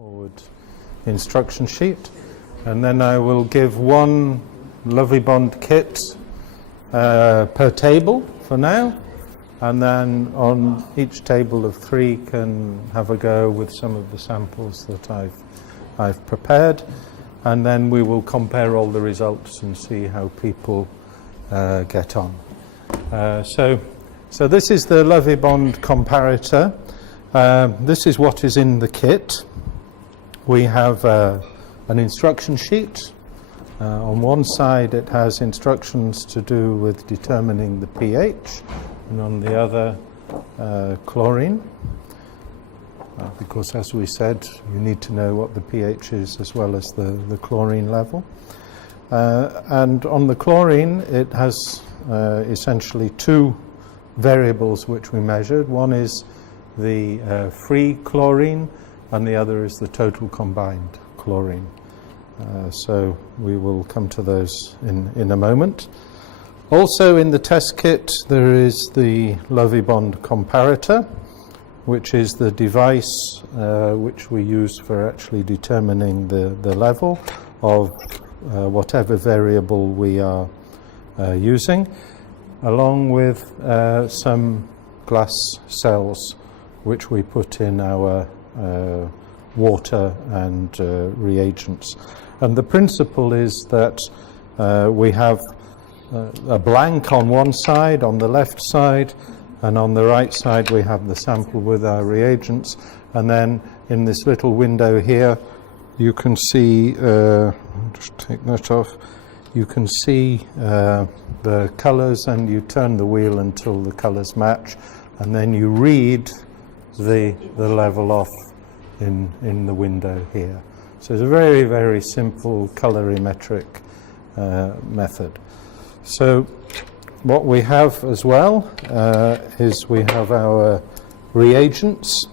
forward instruction sheet, and then I will give one Lovely Bond kit per table for now, and then on each table of 3 can have a go with some of the samples that I've prepared, and then we will compare all the results and see how people get on. So this is the Lovely Bond comparator. This is what is in the kit. We have an instruction sheet. On one side it has instructions to do with determining the pH, and on the other chlorine, because as we said, you need to know what the pH is as well as the chlorine level. And on the chlorine it has essentially 2 variables which we measured. One is the free chlorine, and the other is the total combined chlorine. So we will come to those in a moment. Also in the test kit there is the Lovely Bond comparator, which is the device which we use for actually determining the level of whatever variable we are using, along with some glass cells which we put in our water and reagents. And the principle is that we have a blank on one side, on the left side, and on the right side we have the sample with our reagents, and then in this little window here you can see, just take that off, you can see the colours, and you turn the wheel until the colours match, and then you read the level off in the window here. So it's a very, very simple colorimetric method. So what we have as well is we have our reagents,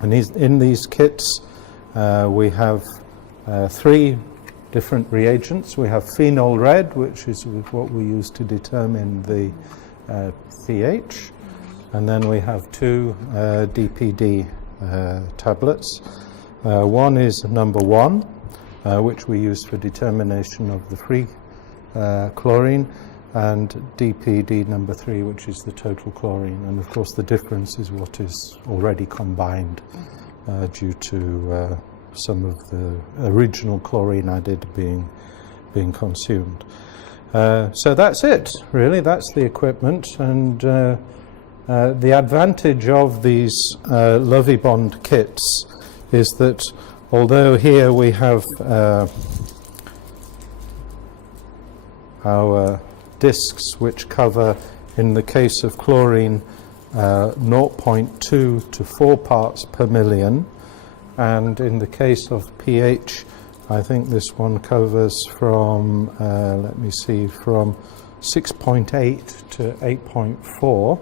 and in these kits we have 3 different reagents. We have Phenol Red, which is what we use to determine the pH, and then we have 2 DPD tablets. One is number 1, which we use for determination of the free chlorine, and DPD number 3, which is the total chlorine. And of course the difference is what is already combined due to some of the original chlorine added being consumed. So that's it, really. That's the equipment, and the advantage of these Lovely Bond kits is that although here we have our discs which cover, in the case of chlorine, 0.2 to 4 parts per million, and in the case of pH, I think this one covers from, let me see, from 6.8 to 8.4.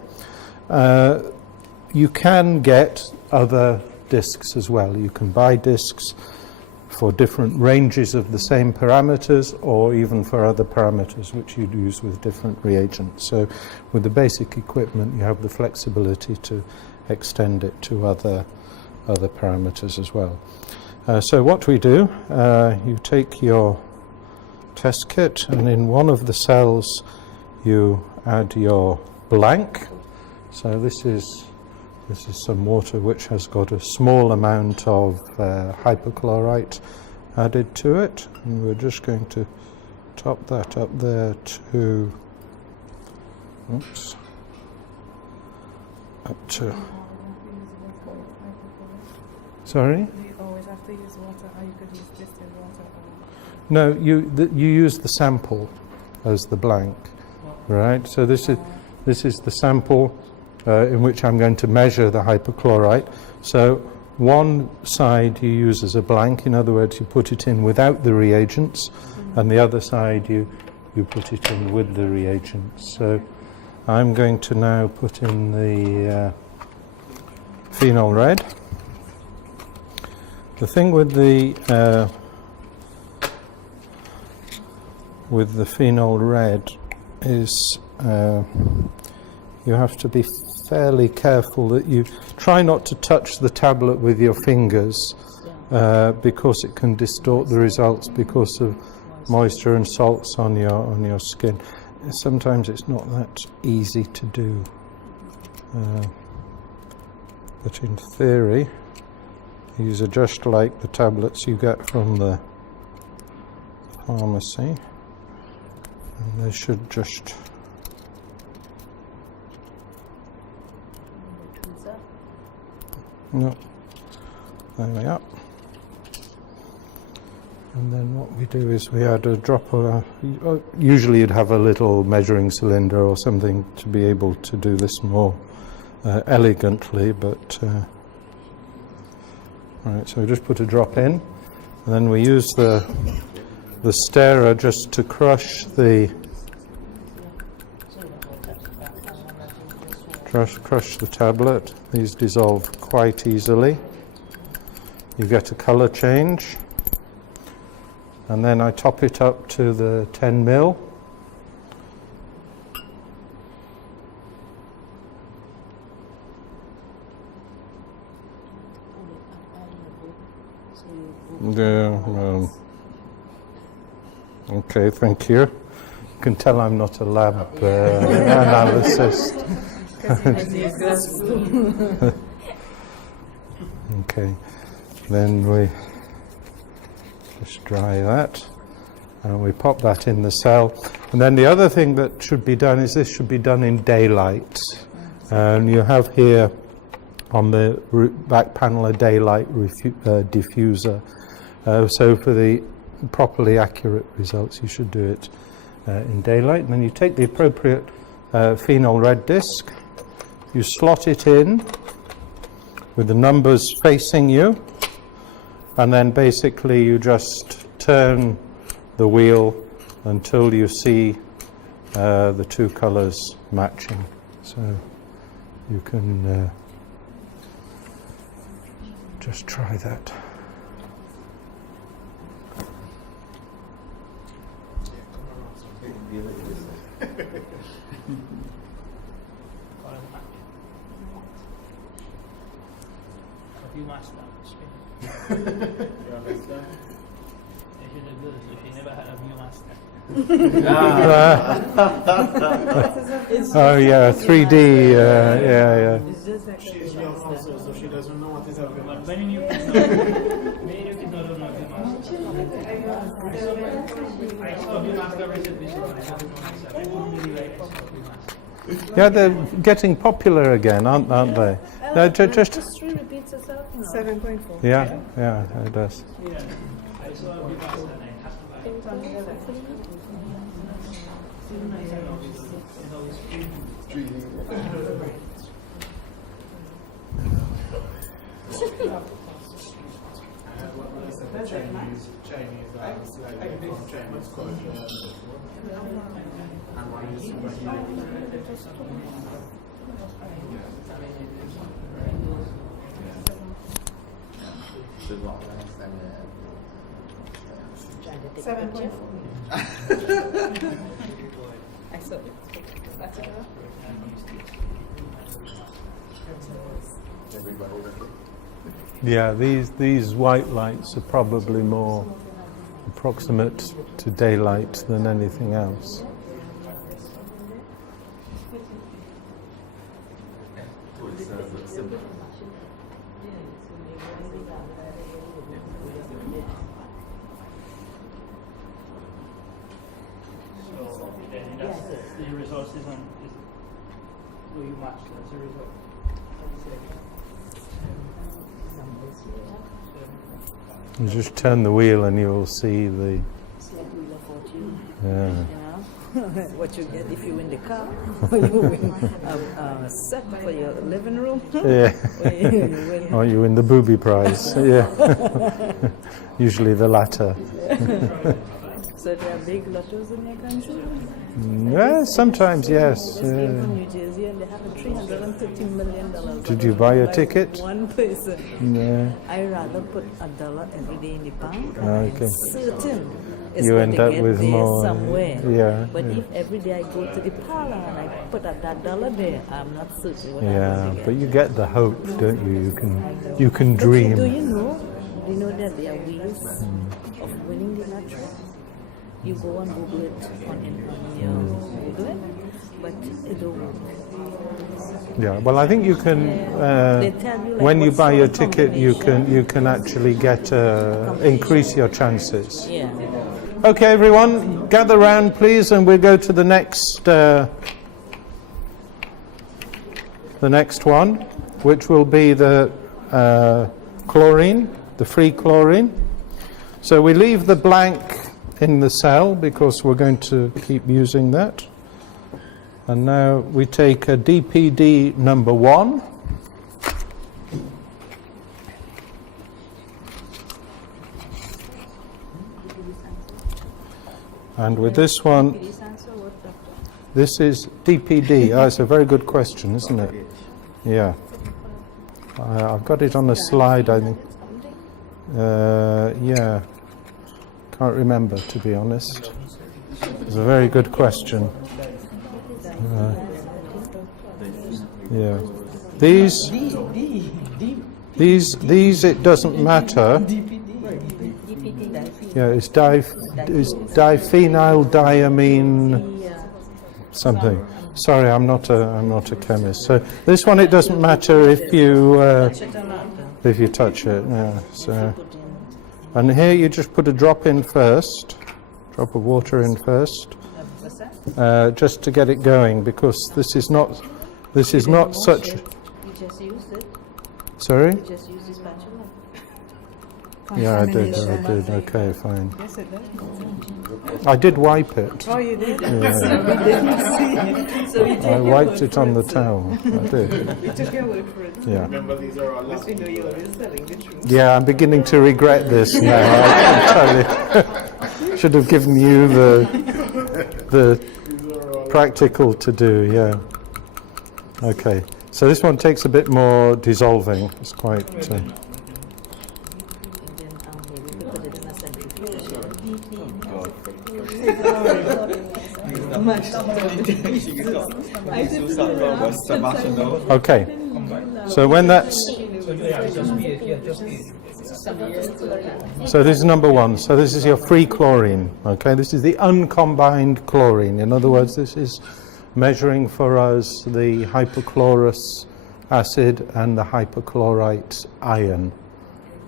You can get other discs as well. You can buy discs for different ranges of the same parameters, or even for other parameters which you'd use with different reagents. So with the basic equipment you have the flexibility to extend it to other parameters as well. So what we do, you take your test kit, and in one of the cells you add your blank. So this is some water which has got a small amount of hypochlorite added to it, and we're just going to top that up there to, oops, up to, sorry? Do you always have to use water, or you could use distilled water? No, you use the sample as the blank, right? So this is the sample in which I'm going to measure the hypochlorite. So one side you use as a blank, in other words you put it in without the reagents, and the other side you put it in with the reagents. So I'm going to now put in the Phenol Red. The thing with the Phenol Red is you have to be fairly careful that you try not to touch the tablet with your fingers because it can distort the results because of moisture and salts on your skin. Sometimes it's not that easy to do, but in theory these are just like the tablets you get from the pharmacy, and they should just no, there we are. And then what we do is we add a drop of, usually you'd have a little measuring cylinder or something to be able to do this more elegantly, but right, so we just put a drop in, and then we use the stirrer just to crush the tablet. These dissolve quite easily. You get a colour change, and then I top it up to the 10 ml. Yeah, okay, thank you. You can tell I'm not a lab analyst. Okay, then we just dry that, and we pop that in the cell. And then the other thing that should be done is this should be done in daylight. And you have here on the back panel a daylight diffuser. So for the properly accurate results, you should do it in daylight. And then you take the appropriate Phenol Red disc, you slot it in with the numbers facing you, and then basically you just turn the wheel until you see the two colours matching. So you can just try that. You master. You understand? If you do good, if you never had a viewmaster. Oh yeah, 3D. Yeah. She's young also, so she doesn't know what is a viewmaster. But many new kids don't know viewmaster. I saw viewmaster recently, so I have it on myself. I don't really like viewmaster. Yeah, they're getting popular again, aren't they? No, just History repeats itself. 7.4. yeah, it does. Yeah, I saw a viewmaster and I have to buy it. Chinese like from China, it's called and one is I saw it. That's it. Yeah, these white lights are probably more approximate to daylight than anything else. The results is on where you match as a result. You just turn the wheel and you'll see the. It's like Wheel of Fortune. Yeah. You know? What you get if you win the car, or you win a set for your living room. Yeah. Or you win. Or you win the booby prize. Yeah. Usually the latter. So there are big lottos in your country? Yeah, sometimes yes. Just came from New Jersey and they have a $350 million. Did you buy a ticket? One person. Yeah. I rather put $1 every day in the bank. Okay. Certain it's You going end to up get with there more. somewhere. Yeah. But yeah. if every day I go to the parlor and I put that $1 there, I'm not certain what I'm Yeah, going to get. but you get the hope, don't you? You can dream. Do you know Do you know that there are ways of winning the lottery? You go and Google it on your Google it, but it don't work. Yeah, well, I think you can, They tell you, like, when you what buy your sort of ticket, you combination. can actually get, increase your chances. Yeah. Okay, everyone, gather round, please, and we'll go to the next one, which will be the chlorine, the free chlorine. So we leave the blank in the cell because we're going to keep using that. And now we take a DPD number 1. And with this one, this is DPD. Oh, it's a very good question, isn't it? Yeah. I've got it on a slide, I think. Yeah. Can't remember, to be honest. It's a very good question. Yeah. These, it doesn't matter. Yeah, it's diphenyldiamine something. Sorry, I'm not a chemist. So this one, it doesn't matter if you touch it. Yeah. So, and here you just put a drop in first, drop of water in first, just to get it going, because this is not such. You just used it. Sorry. You just used the spatula. Yeah, I did. Okay, fine. Yes, it does. I did wipe it. Oh, you did? Yeah. So we I wiped it on the towel. I did. We took your word for it. Yeah. Remember, these are all We know you're always telling the truth. Yeah, I'm beginning to regret this now. I can tell you. Should have given you the practical to do. Yeah. Okay. So this one takes a bit more dissolving. It's quite. Okay. So when that's. So this is number 1. So this is your free chlorine. Okay. This is the uncombined chlorine. In other words, this is measuring for us the hypochlorous acid and the hypochlorite ion,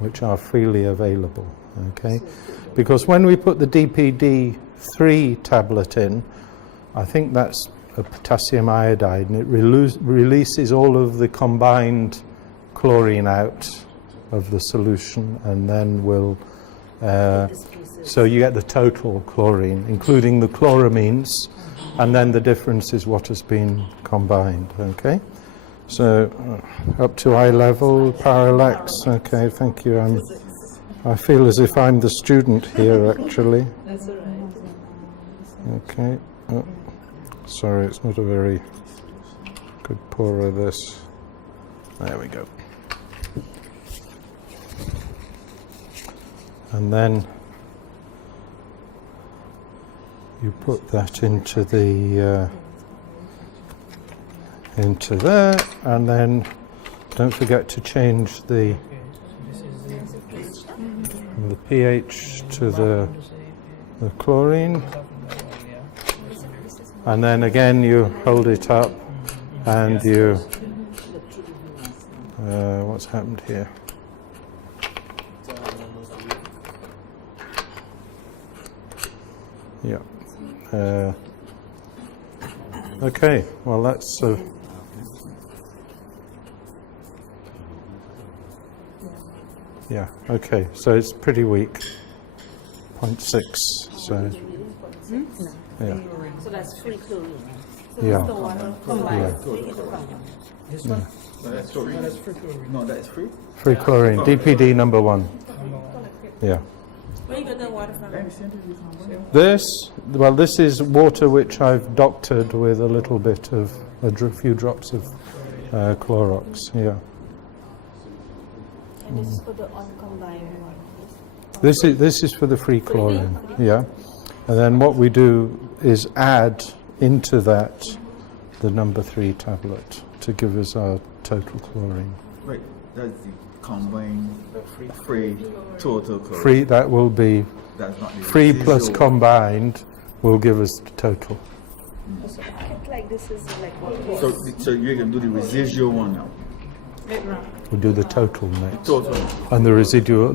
which are freely available. Okay. Because when we put the DPD3 tablet in, I think that's a potassium iodide, and it releases all of the combined chlorine out of the solution, and then will so you get the total chlorine, including the chloramines, and then the difference is what has been combined. Okay, so up to eye level, parallax. Okay, thank you. I feel as if I'm the student here, actually. That's all right. Okay. Oh, sorry, it's not a very good pour of this. There we go. And then you put that into the into there, and then don't forget to change the pH to the chlorine, and then again you hold it up and you what's happened here? Yeah. Okay, well that's yeah, okay, so it's pretty weak. 0.6, so yeah. So that's free chlorine. Yeah. This one? No, that's free. No, that is free. Free chlorine, DPD number 1. Yeah. Where you got the water from? This is water which I've doctored with a little bit of few drops of Clorox. Yeah. And this is for the uncombined one. This is for the free chlorine. Yeah. And then what we do is add into that the number 3 tablet to give us our total chlorine. Wait, that's the combine free total chlorine. Free, that will be That's not the free plus residual. combined will give us the total. So act like this is like what So you're going to do the residual one now. We'll do the total next. Total. And the residual,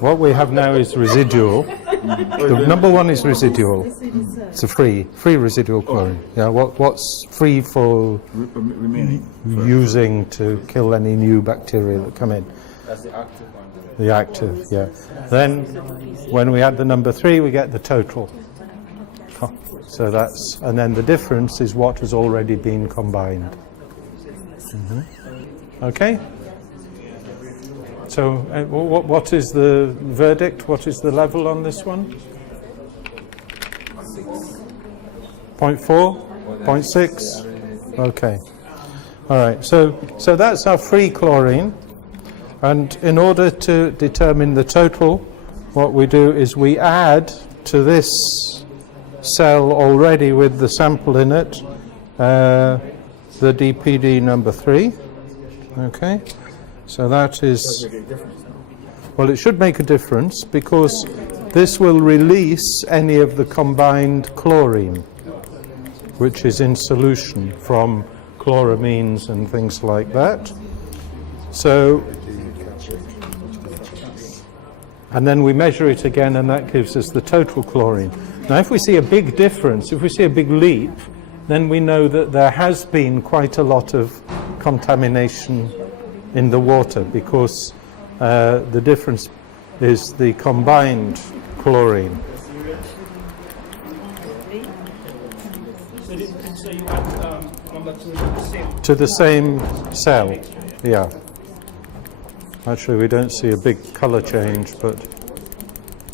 what we have now is residual. The number one is residual. It's a free residual chlorine. Yeah, what's free for Remaining. using to kill any new bacteria that come in? That's the active one. The active, yeah. Then, when we add the number 3, we get the total. So and then the difference is what has already been combined. Okay? So, what is the verdict? What is the level on this one? 0.4? 0.6? Okay. All right. So that's our free chlorine. And in order to determine the total, what we do is we add to this cell already with the sample in it the DPD number 3. Okay. So that is, well, it should make a difference because this will release any of the combined chlorine, which is in solution from chloramines and things like that. So, and then we measure it again, and that gives us the total chlorine. Now, if we see a big difference, if we see a big leap, then we know that there has been quite a lot of contamination in the water because the difference is the combined chlorine. So you add number 2 To the same cell, yeah. Actually, we don't see a big colour change,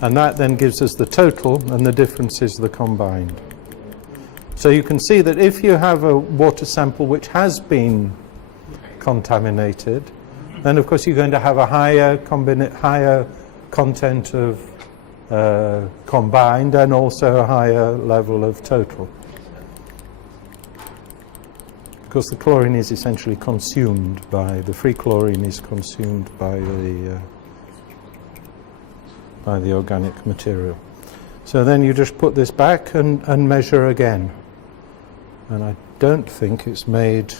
and that then gives us the total, and the difference is the combined. So you can see that if you have a water sample which has been contaminated, then of course you're going to have a higher content of combined and also a higher level of total. Because the chlorine is essentially consumed by, the free chlorine is consumed by the organic material. So then you just put this back and measure again. And I don't think it's made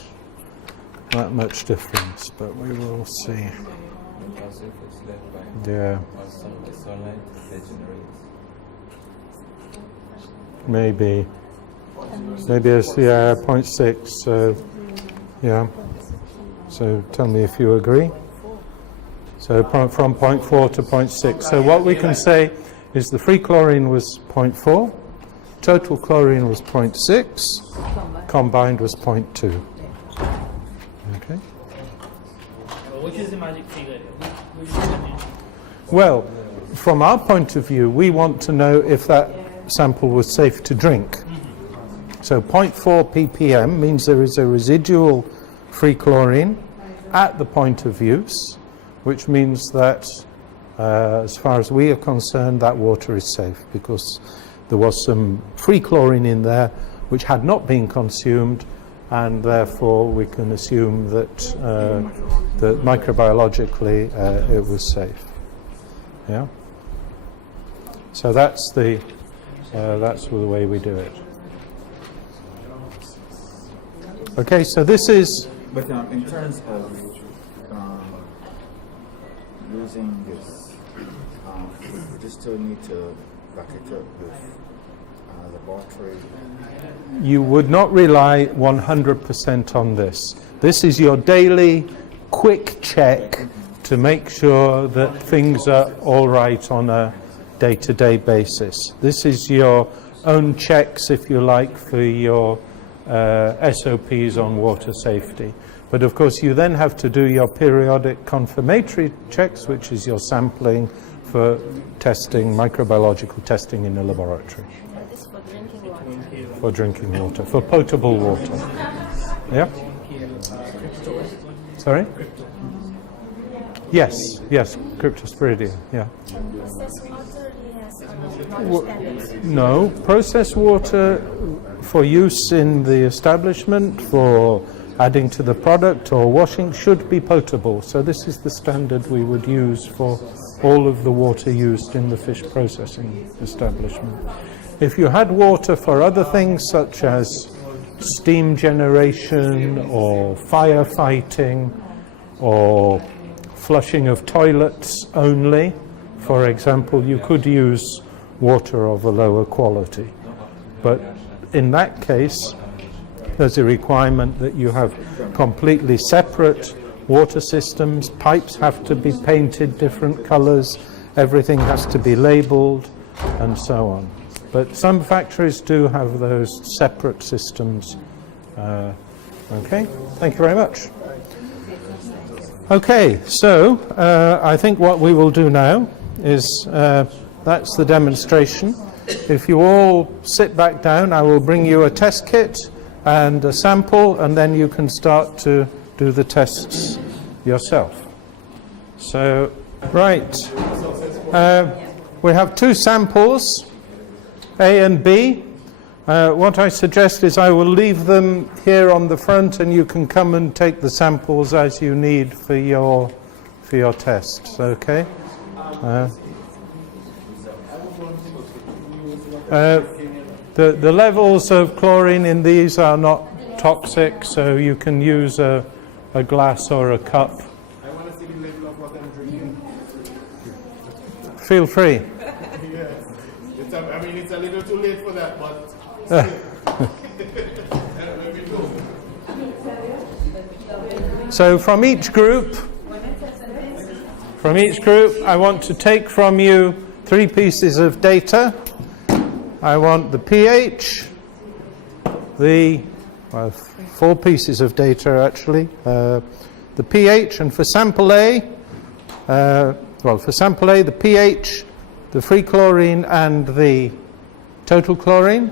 that much difference, but we will see. Because if it's left by Yeah, sunlight, it degenerates. maybe it's 0.6. So yeah. So tell me if you agree. So from 0.4 to 0.6. So what we can say is the free chlorine was 0.4, total chlorine was 0.6, combined was 0.2. Okay. Which is the magic figure? Which is the Well, from our point of view, we want to know if that sample was safe to drink. So 0.4 ppm means there is a residual free chlorine at the point of use, which means that as far as we are concerned, that water is safe because there was some free chlorine in there which had not been consumed, and therefore we can assume that that microbiologically it was safe. Yeah. So that's the way we do it. Okay, so this is. But in terms of using this, we just still need to back it up with laboratory. You would not rely 100% on this. This is your daily quick check to make sure that things are all right on a day-to-day basis. This is your own checks, if you like, for your SOPs on water safety. But of course you then have to do your periodic confirmatory checks, which is your sampling for testing, microbiological testing in a laboratory. This is for drinking water. For drinking water, for potable water. Yeah? Sorry? Yes, cryptosporidium, yeah. Processed water has standards. No, processed water for use in the establishment, for adding to the product or washing should be potable. So this is the standard we would use for all of the water used in the fish processing establishment. If you had water for other things such as steam generation or firefighting or flushing of toilets only, for example, you could use water of a lower quality. But in that case, there's a requirement that you have completely separate water systems. Pipes have to be painted different colors, everything has to be labeled, and so on. But some factories do have those separate systems. Okay, thank you very much. Okay, so I think what we will do now is, that's the demonstration. If you all sit back down, I will bring you a test kit and a sample, and then you can start to do the tests yourself. So, right. We have two samples, A and B. What I suggest is I will leave them here on the front, and you can come and take the samples as you need for your tests. Okay. The levels of chlorine in these are not toxic, so you can use a glass or a cup. I want to see the level of what I'm drinking. Feel free. Yeah. It's a little too late for that, but So from each group, I want to take from you 3 pieces of data. I want the pH, 4 pieces of data actually, the pH, and for sample A, for sample A, the pH, the free chlorine and the total chlorine,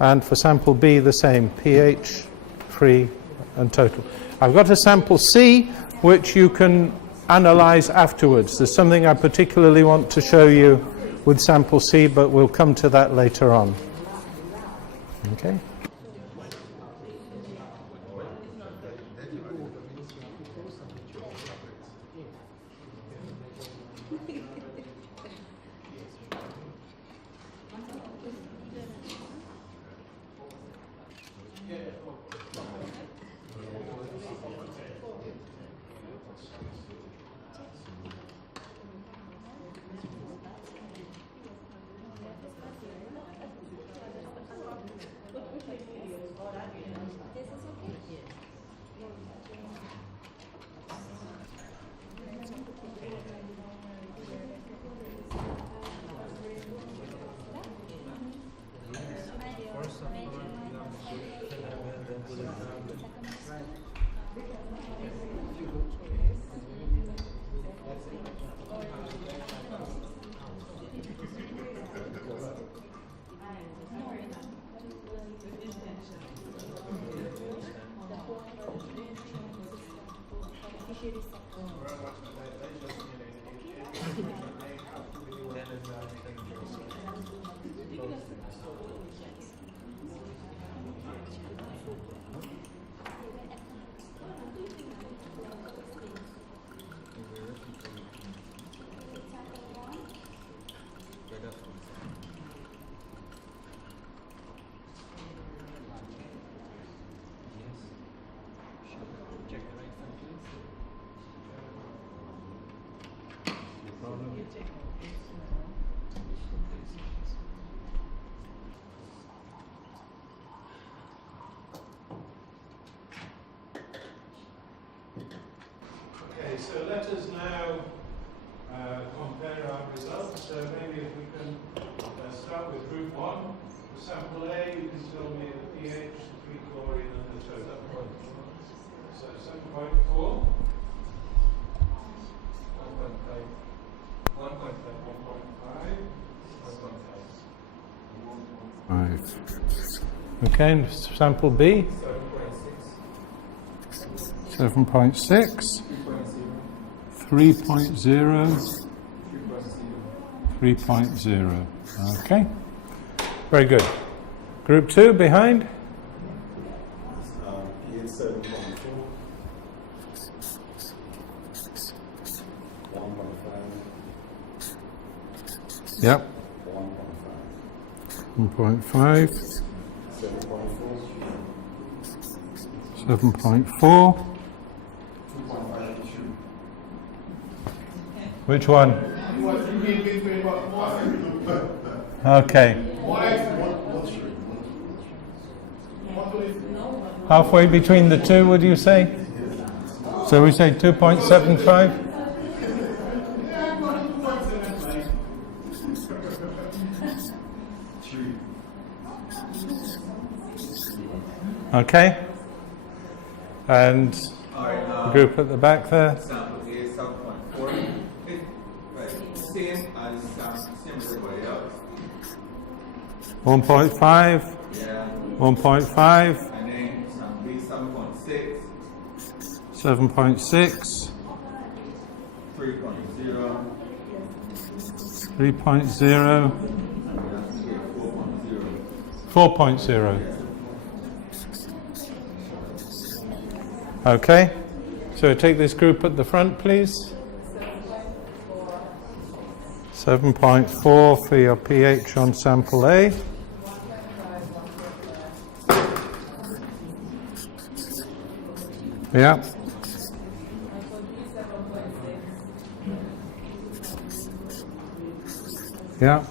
and for sample B the same, pH, free and total. I've got a sample C which you can analyze afterwards. There's something I particularly want to show you with sample C, but we'll come to that later on. Okay. Okay, so let us now compare our results. So maybe if we can start with group 1. For sample A, you can tell me the pH, the free chlorine, and the total. So 7.4. 1.5. Okay, and sample B? 7.6. 3.0. 3.0. Okay. Very good. Group 2 behind? Yep. 1.5. 7.4. Which one? Okay. Halfway between the two, would you say? So we say 2.75? Okay. And the group at the back there? Sample A, 7.4. Same as same as everybody else. 1.5. Yeah. 1.5. And then sample B, 7.6. 7.6. 3.0. 3.0. 4.0. Okay. So take this group at the front, please. 7.4 for your pH on sample A. Yeah. Yeah.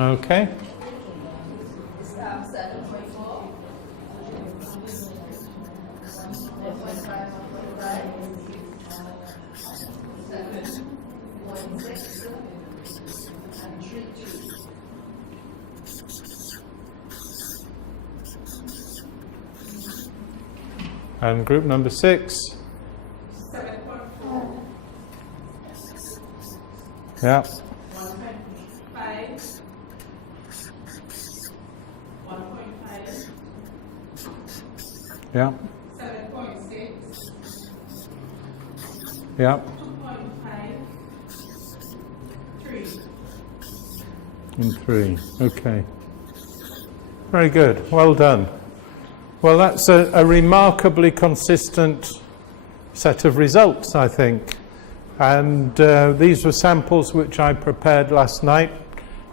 Okay. And group number 6. 7.4. Yeah. 1.5. 1.5. Yeah. 7.6. Yeah. 2.5. 3. And 3. Okay. Very good. Well done. Well, that's a remarkably consistent set of results, I think. And these were samples which I prepared last night.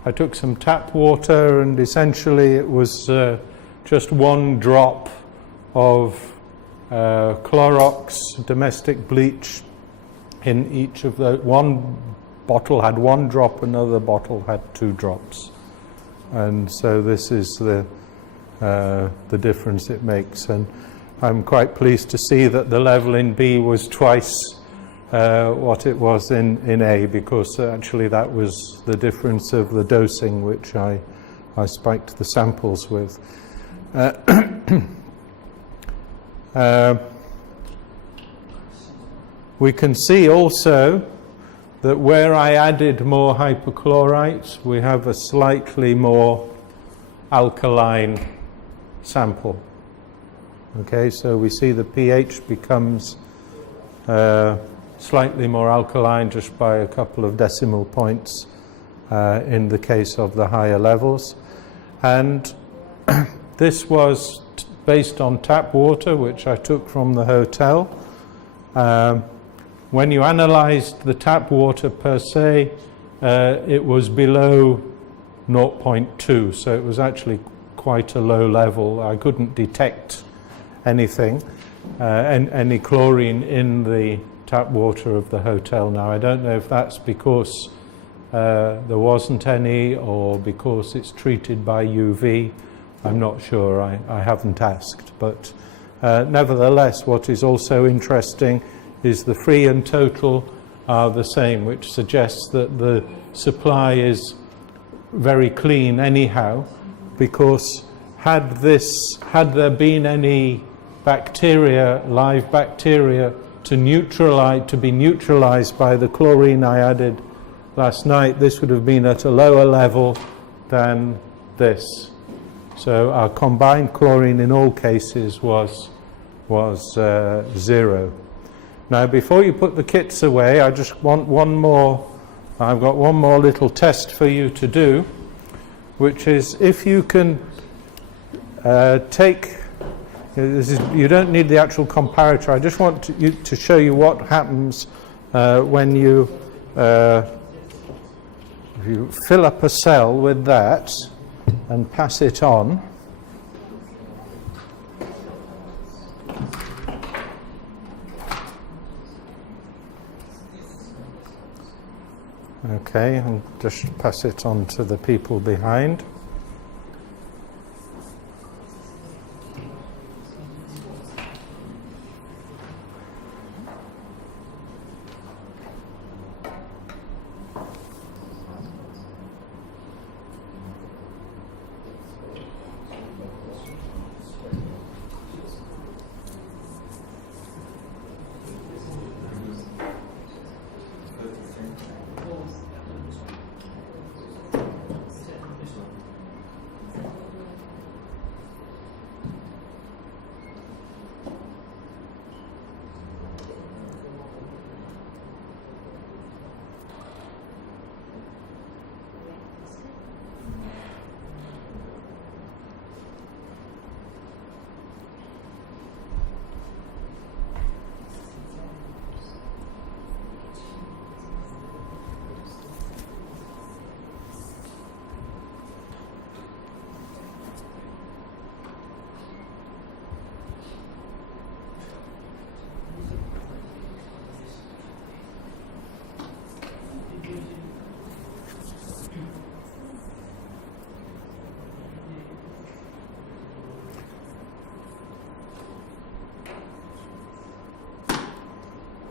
I took some tap water, and essentially it was just one drop of Clorox domestic bleach in each of the... One bottle had 1 drop, another bottle had 2 drops. And so this is the difference it makes, and I'm quite pleased to see that the level in B was twice what it was in A, because actually that was the difference of the dosing which I spiked the samples with. We can see also that where I added more hypochlorites, we have a slightly more alkaline sample. Okay, so we see the pH becomes slightly more alkaline just by a couple of decimal points in the case of the higher levels. And this was based on tap water, which I took from the hotel. When you analyzed the tap water per se, it was below 0.2, so it was actually quite a low level. I couldn't detect anything, any chlorine in the tap water of the hotel. Now, I don't know if that's because there wasn't any or because it's treated by UV. I'm not sure. I haven't asked. But nevertheless, what is also interesting is the free and total are the same, which suggests that the supply is very clean anyhow, because had there been any bacteria, live bacteria, to be neutralized by the chlorine I added last night, this would have been at a lower level than this. So our combined chlorine in all cases was 0. Now, before you put the kits away, I just want I've got one more little test for you to do, which is if you can take You don't need the actual comparator. I just want to show you what happens when you fill up a cell with that and pass it on. Okay, and just pass it on to the people behind.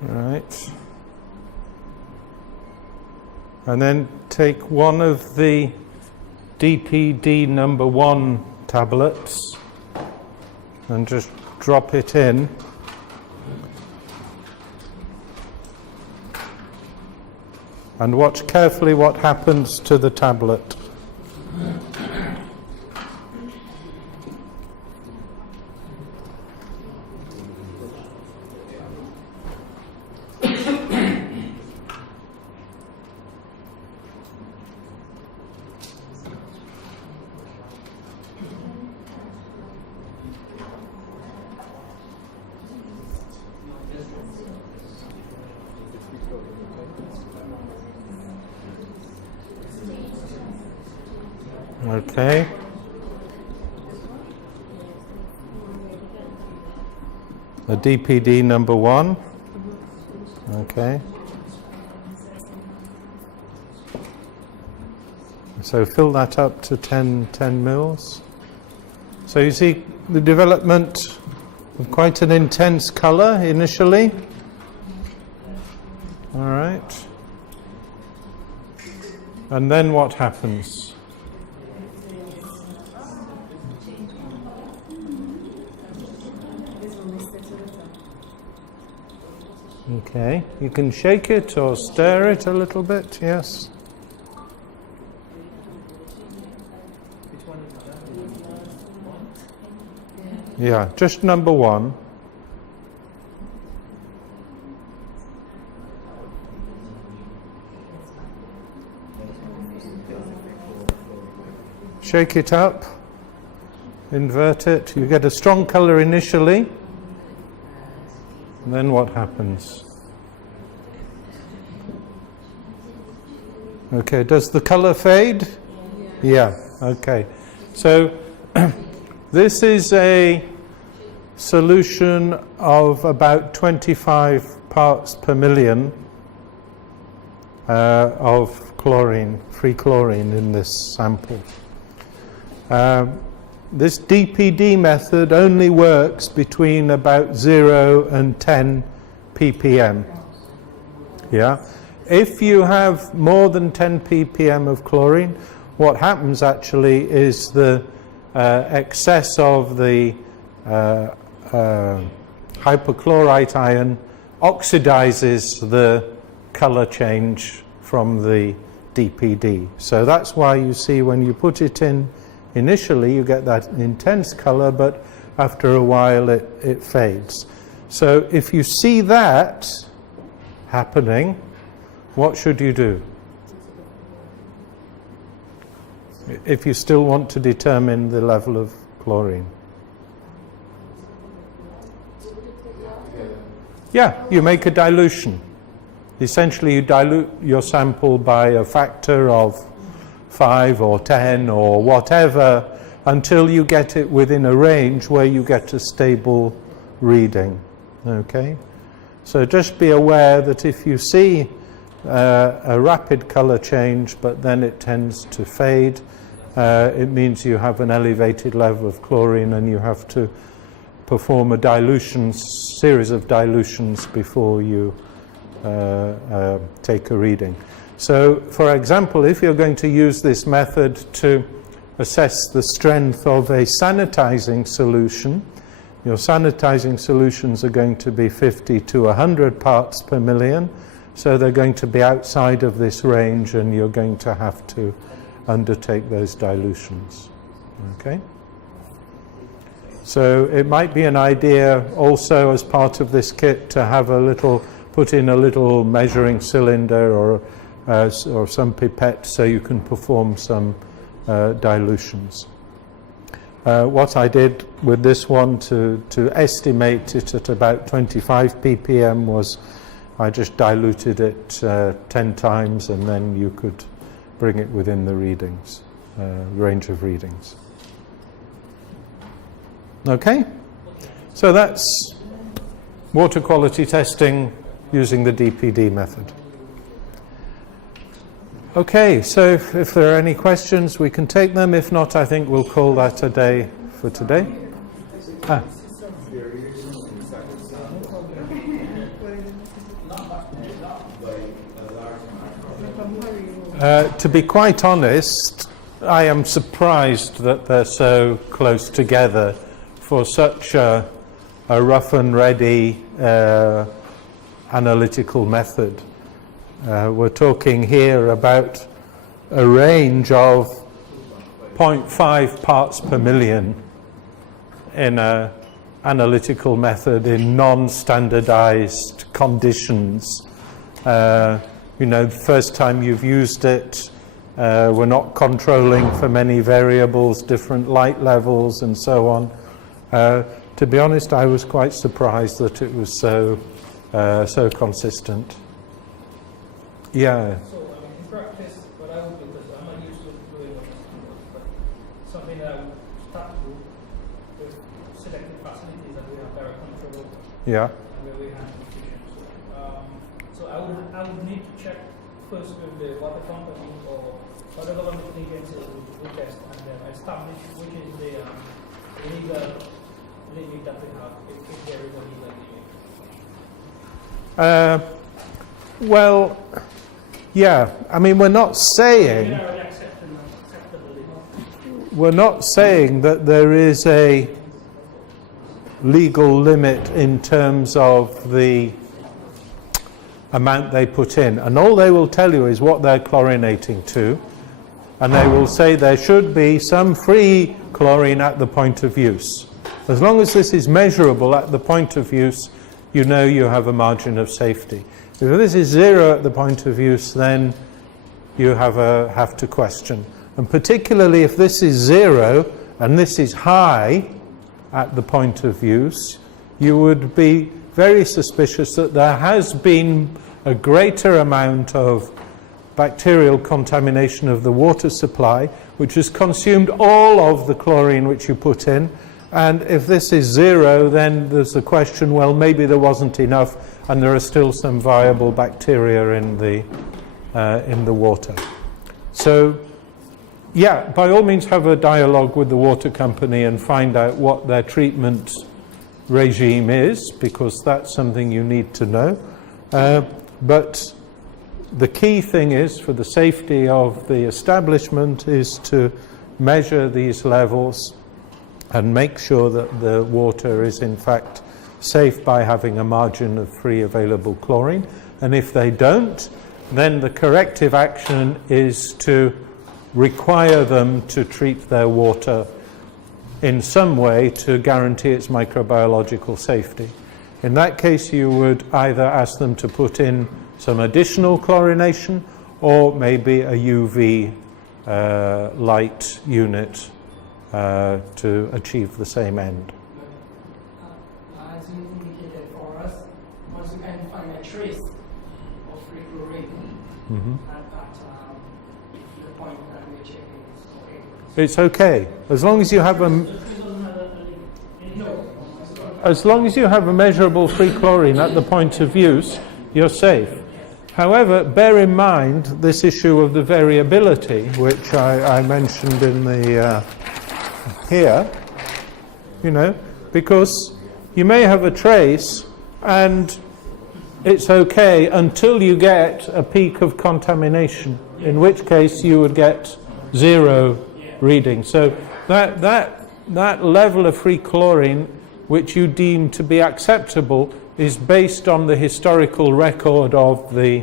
Right. And then take one of the DPD number 1 tablets and just drop it in. And watch carefully what happens to the tablet. Okay. The DPD number 1. Okay. So fill that up to 10 mils. So you see the development of quite an intense color initially. All right. And then what happens? Okay, you can shake it or stir it a little bit, yes. Yeah, just number 1. Shake it up, invert it, you get a strong color initially. And then what happens? Okay, does the color fade? Yeah, okay. So this is a solution of about 25 parts per million of chlorine, free chlorine in this sample. This DPD method only works between about 0 and 10 ppm. Yeah. If you have more than 10 ppm of chlorine, what happens actually is the excess of the hypochlorite ion oxidizes the color change from the DPD. So that's why you see when you put it in initially you get that intense color, but after a while it fades. So if you see that happening, what should you do? If you still want to determine the level of chlorine. Yeah, you make a dilution. Essentially, you dilute your sample by a factor of 5 or 10 or whatever until you get it within a range where you get a stable reading. Okay? So just be aware that if you see a rapid color change but then it tends to fade, it means you have an elevated level of chlorine and you have to perform a series of dilutions before you take a reading. So, for example, if you're going to use this method to assess the strength of a sanitizing solution, your sanitizing solutions are going to be 50 to 100 parts per million, so they're going to be outside of this range and you're going to have to undertake those dilutions. Okay? So it might be an idea also as part of this kit to have put in a little measuring cylinder or some pipette so you can perform some dilutions. What I did with this one to estimate it at about 25 ppm was I just diluted it 10 times and then you could bring it within the readings, range of readings. Okay? So that's water quality testing using the DPD method. Okay, so if there are any questions, we can take them. If not, I think we'll call that a day for today. To be quite honest, I am surprised that they're so close together for such a rough and ready analytical method. We're talking here about a range of 0.5 parts per million in an analytical method in non-standardized conditions. The first time you've used it, we're not controlling for many variables, different light levels and so on. To be honest, I was quite surprised that it was so consistent. Yeah. So, in practice, what I would do, because I'm not used to doing what but something that I would start to do with selected facilities that we have direct control over. Yeah. And where we handle fisheries. So I would need to check first with the water company or other government agencies who test and then establish which is the legal limit that we have, if there is a legal limit. Well, yeah. I mean, we're not saying that there is a legal limit in terms of the amount they put in, and all they will tell you is what they're chlorinating to, and they will say there should be some free chlorine at the point of use. As long as this is measurable at the point of use, you know you have a margin of safety. If this is zero at the point of use, then you have to question. And particularly if this is zero and this is high at the point of use, you would be very suspicious that there has been a greater amount of bacterial contamination of the water supply, which has consumed all of the chlorine which you put in. And if this is zero, then there's the question, well, maybe there wasn't enough and there are still some viable bacteria in the water. So, yeah, by all means have a dialogue with the water company and find out what their treatment regime is, because that's something you need to know. But the key thing is, for the safety of the establishment, is to measure these levels and make sure that the water is in fact safe by having a margin of free available chlorine. And if they don't, then the corrective action is to require them to treat their water in some way to guarantee its microbiological safety. In that case, you would either ask them to put in some additional chlorination or maybe a UV light unit to achieve the same end. As you indicated for us, once point that we check is okay. It's okay. As long as you have as long as you have a measurable free chlorine at the point of use, you're safe. However, bear in mind this issue of the variability, which I mentioned in the here, you know, because you may have a trace and it's okay until you get a peak of contamination, in which case you would get 0 reading. So that level of free chlorine which you deem to be acceptable is based on the historical record of the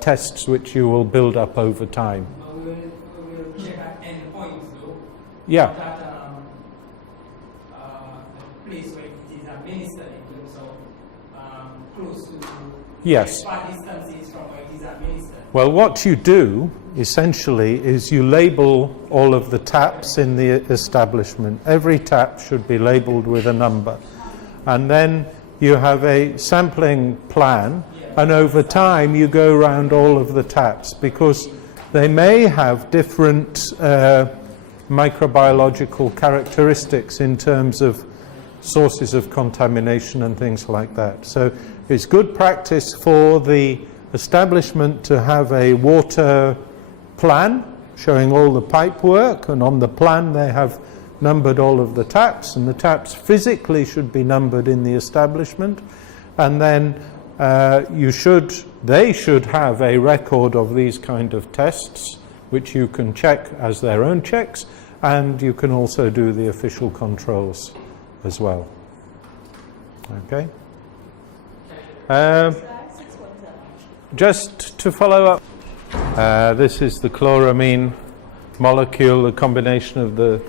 tests which you will build up over time. We will check at endpoints though. Yeah. That place where it is administered in terms of close to Yes. far distances from where it is administered. Well, what you do essentially is you label all of the taps in the establishment. Every tap should be labeled with a number. And then you have a sampling plan, and over time you go around all of the taps because they may have different microbiological characteristics in terms of sources of contamination and things like that. So it's good practice for the establishment to have a water plan showing all the pipe work, and on the plan they have numbered all of the taps, and the taps physically should be numbered in the establishment, and then they should have a record of these kind of tests which you can check as their own checks, and you can also do the official controls as well. Okay. Just to follow up, this is the chloramine molecule, the combination of the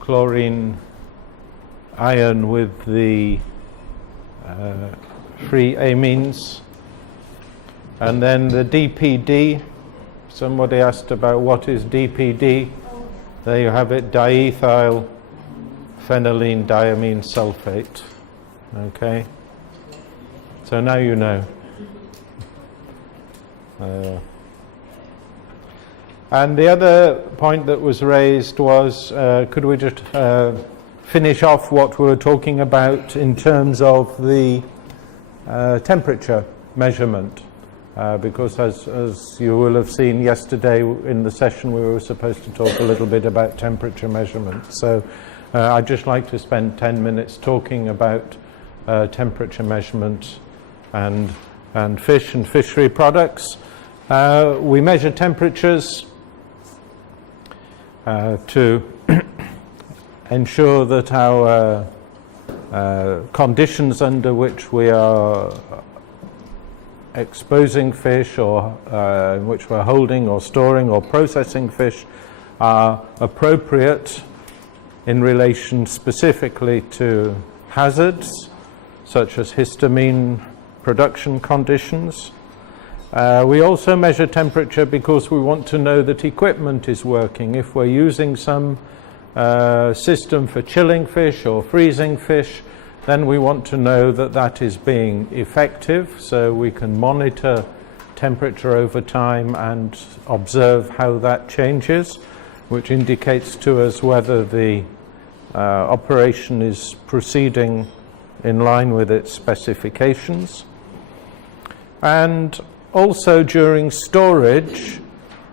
chlorine ion with the free amines, and then the DPD. Somebody asked about what is DPD. There you have it, diethyl phenylene diamine sulfate. Okay, so now you know. And the other point that was raised was, could we just finish off what we were talking about in terms of the temperature measurement? Because as you will have seen yesterday in the session, we were supposed to talk a little bit about temperature measurement. So I'd just like to spend 10 minutes talking about temperature measurement and fish and fishery products. We measure temperatures to ensure that our conditions under which we are exposing fish, or in which we're holding or storing or processing fish, are appropriate in relation specifically to hazards such as histamine production conditions. We also measure temperature because we want to know that equipment is working. If we're using some system for chilling fish or freezing fish, then we want to know that that is being effective, so we can monitor temperature over time and observe how that changes, which indicates to us whether the operation is proceeding in line with its specifications. And also during storage,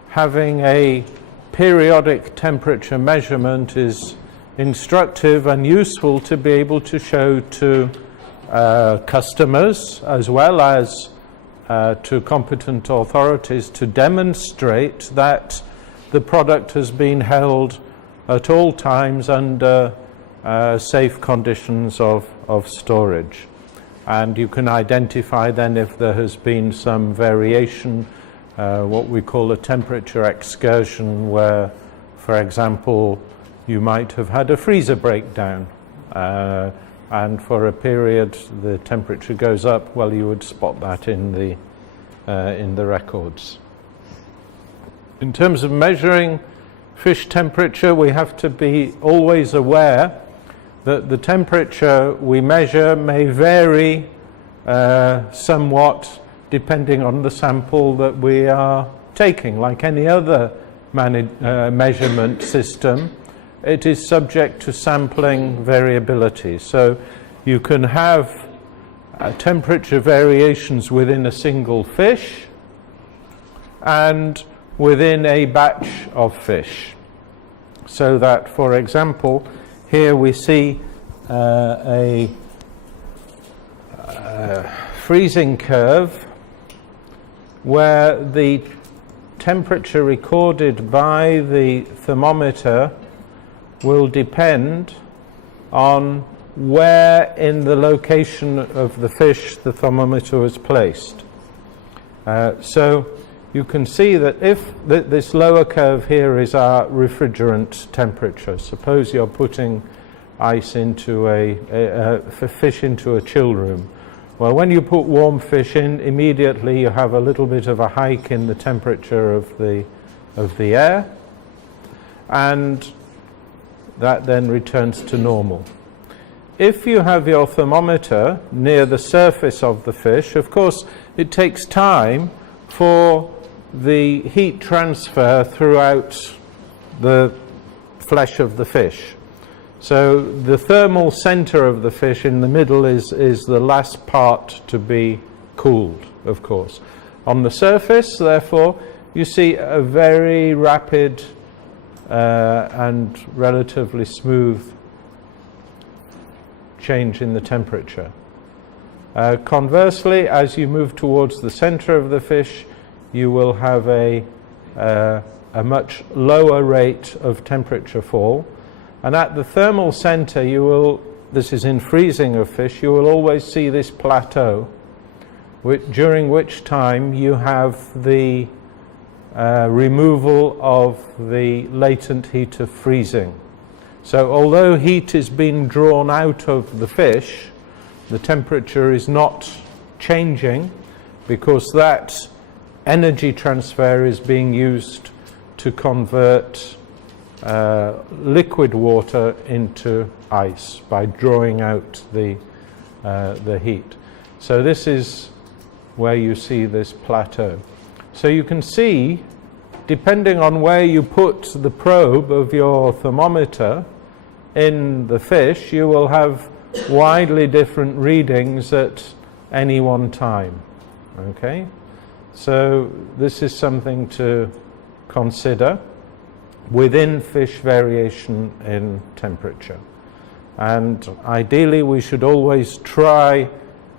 having a periodic temperature measurement is instructive and useful to be able to show to customers as well as to competent authorities to demonstrate that the product has been held at all times under safe conditions of storage. And you can identify then if there has been some variation, what we call a temperature excursion, where, for example, you might have had a freezer breakdown, and for a period the temperature goes up. Well, you would spot that in the records. In terms of measuring fish temperature, we have to be always aware that the temperature we measure may vary somewhat depending on the sample that we are taking. Like any other measurement system, it is subject to sampling variability. So you can have temperature variations within a single fish and within a batch of fish. So that, for example, here we see a freezing curve where the temperature recorded by the thermometer will depend on where in the location of the fish the thermometer was placed. So you can see that if this lower curve here is our refrigerant temperature. Suppose you're putting ice into a fish into a chill room. Well, when you put warm fish in, immediately you have a little bit of a hike in the temperature of the air, and that then returns to normal. If you have your thermometer near the surface of the fish, of course, it takes time for the heat transfer throughout the flesh of the fish. So the thermal center of the fish in the middle is the last part to be cooled, of course. On the surface, therefore, you see a very rapid and relatively smooth change in the temperature. Conversely, as you move towards the center of the fish, you will have a much lower rate of temperature fall. And at the thermal center, this is in freezing of fish, you will always see this plateau, during which time you have the removal of the latent heat of freezing. So although heat is being drawn out of the fish, the temperature is not changing because that energy transfer is being used to convert liquid water into ice by drawing out the heat. So this is where you see this plateau. So you can see, depending on where you put the probe of your thermometer in the fish, you will have widely different readings at any one time. Okay? So this is something to consider within fish variation in temperature. And ideally we should always try,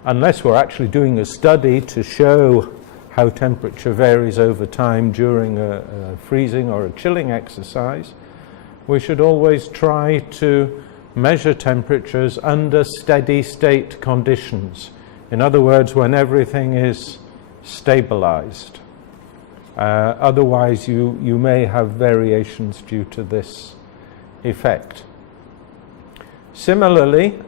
unless we're actually doing a study to show how temperature varies over time during a freezing or a chilling exercise, we should always try to measure temperatures under steady state conditions. In other words, when everything is stabilized. Otherwise you may have variations due to this effect. Similarly,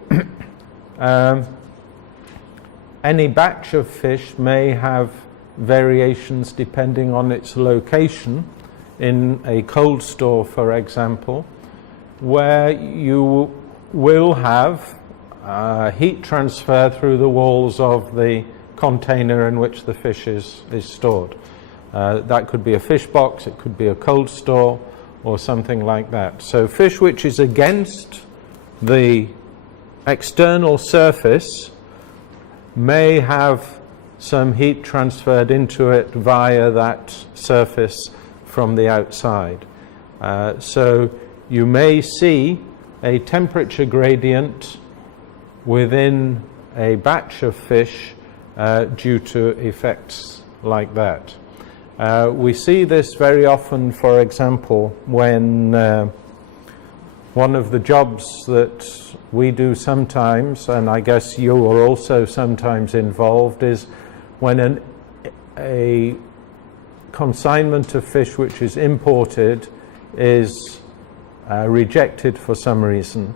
any batch of fish may have variations depending on its location in a cold store, for example, where you will have heat transfer through the walls of the container in which the fish is stored. That could be a fish box, it could be a cold store, or something like that. So fish which is against the external surface may have some heat transferred into it via that surface from the outside. So you may see a temperature gradient within a batch of fish due to effects like that. We see this very often, for example, when one of the jobs that we do sometimes, and I guess you are also sometimes involved, is when a consignment of fish which is imported is rejected for some reason.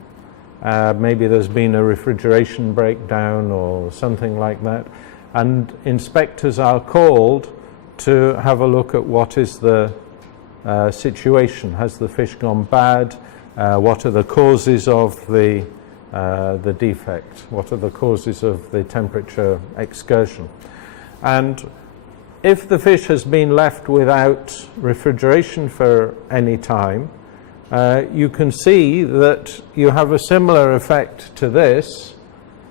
Maybe there's been a refrigeration breakdown or something like that, and inspectors are called to have a look at what is the situation. Has the fish gone bad? What are the causes of the defect? What are the causes of the temperature excursion? And if the fish has been left without refrigeration for any time, you can see that you have a similar effect to this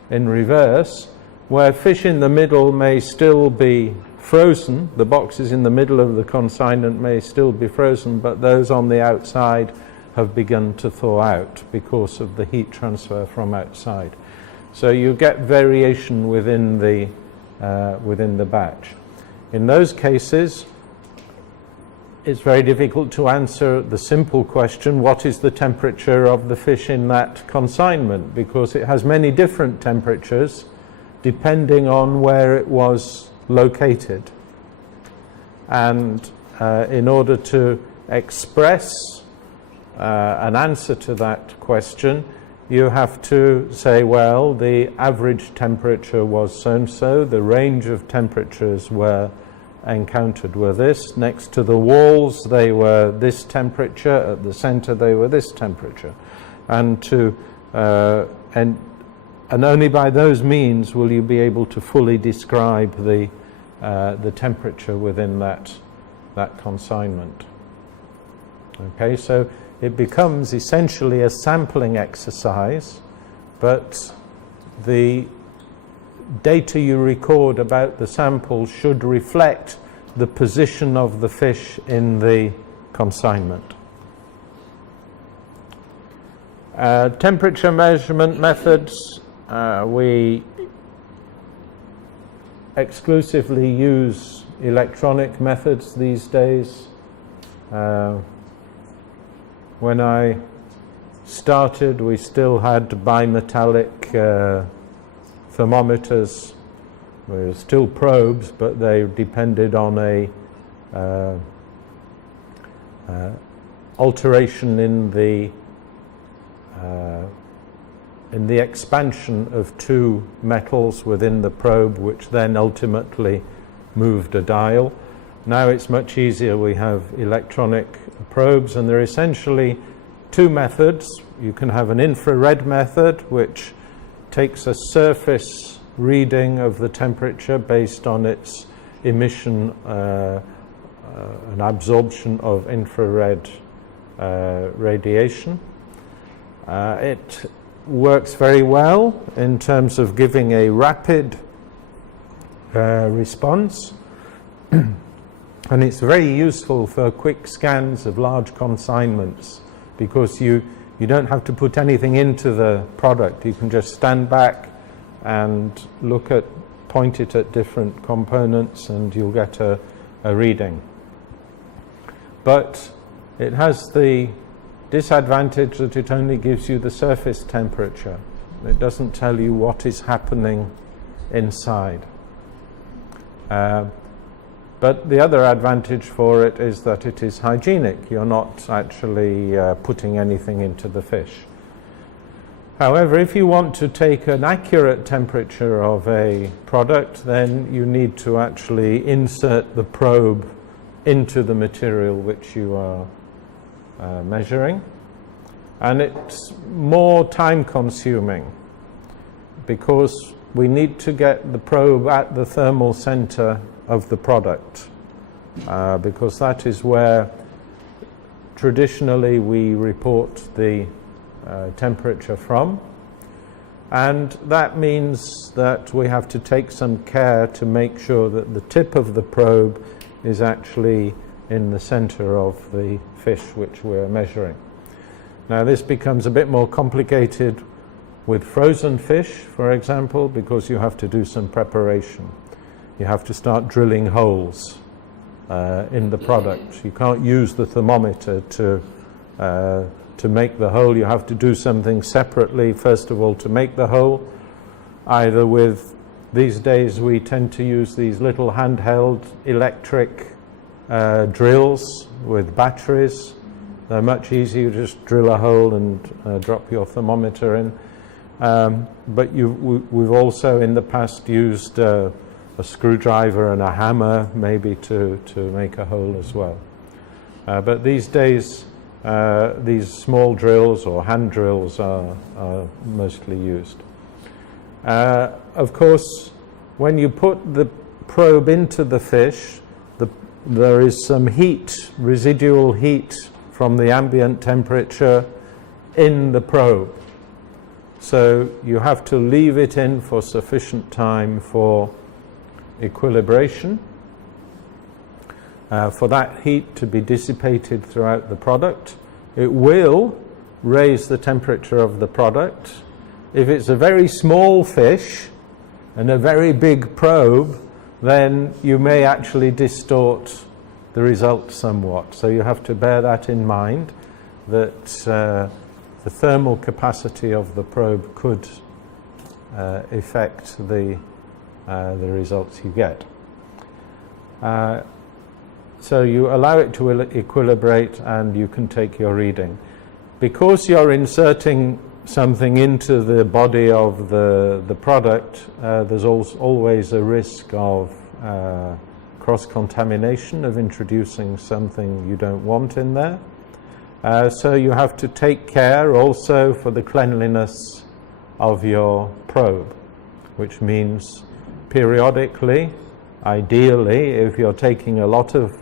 in reverse, where fish in the middle may still be frozen. The boxes in the middle of the consignment may still be frozen, but those on the outside have begun to thaw out because of the heat transfer from outside. So you get variation within the batch. In those cases, it's very difficult to answer the simple question, what is the temperature of the fish in that consignment? Because it has many different temperatures depending on where it was located. And in order to express an answer to that question, you have to say, well, the average temperature was so-and-so, the range of temperatures were encountered were this, next to the walls they were this temperature, at the center they were this temperature. And only by those means will you be able to fully describe the temperature within that consignment. Okay, so it becomes essentially a sampling exercise, but the data you record about the sample should reflect the position of the fish in the consignment. Temperature measurement methods, we exclusively use electronic methods these days. When I started, we still had bimetallic thermometers. They were still probes, but they depended on a alteration in the expansion of two metals within the probe, which then ultimately moved a dial. Now it's much easier. We have electronic probes, and there are essentially two methods. You can have an infrared method, which takes a surface reading of the temperature based on its emission and absorption of infrared radiation. It works very well in terms of giving a rapid response, and it's very useful for quick scans of large consignments because you don't have to put anything into the product. You can just stand back and point it at different components, and you'll get a reading. But it has the disadvantage that it only gives you the surface temperature. It doesn't tell you what is happening inside. But the other advantage for it is that it is hygienic. You're not actually putting anything into the fish. However, if you want to take an accurate temperature of a product, then you need to actually insert the probe into the material which you are measuring. And it's more time consuming because we need to get the probe at the thermal center of the product, because that is where traditionally we report the temperature from, and that means that we have to take some care to make sure that the tip of the probe is actually in the center of the fish which we're measuring. Now this becomes a bit more complicated with frozen fish, for example, because you have to do some preparation. You have to start drilling holes in the product. You can't use the thermometer to make the hole. You have to do something separately, first of all, to make the hole, either with, these days we tend to use these little handheld electric drills with batteries. They're much easier. You just drill a hole and drop your thermometer in. But we've also in the past used a screwdriver and a hammer maybe to make a hole as well. But these days these small drills or hand drills are mostly used. Of course, when you put the probe into the fish, there is some heat, residual heat from the ambient temperature in the probe. So you have to leave it in for sufficient time for equilibration, for that heat to be dissipated throughout the product. It will raise the temperature of the product. If it's a very small fish and a very big probe, then you may actually distort the result somewhat. So you have to bear that in mind, that the thermal capacity of the probe could affect the results you get. So you allow it to equilibrate and you can take your reading. Because you're inserting something into the body of the product, there's always a risk of cross-contamination, of introducing something you don't want in there. So you have to take care also for the cleanliness of your probe, which means periodically, ideally, if you're taking a lot of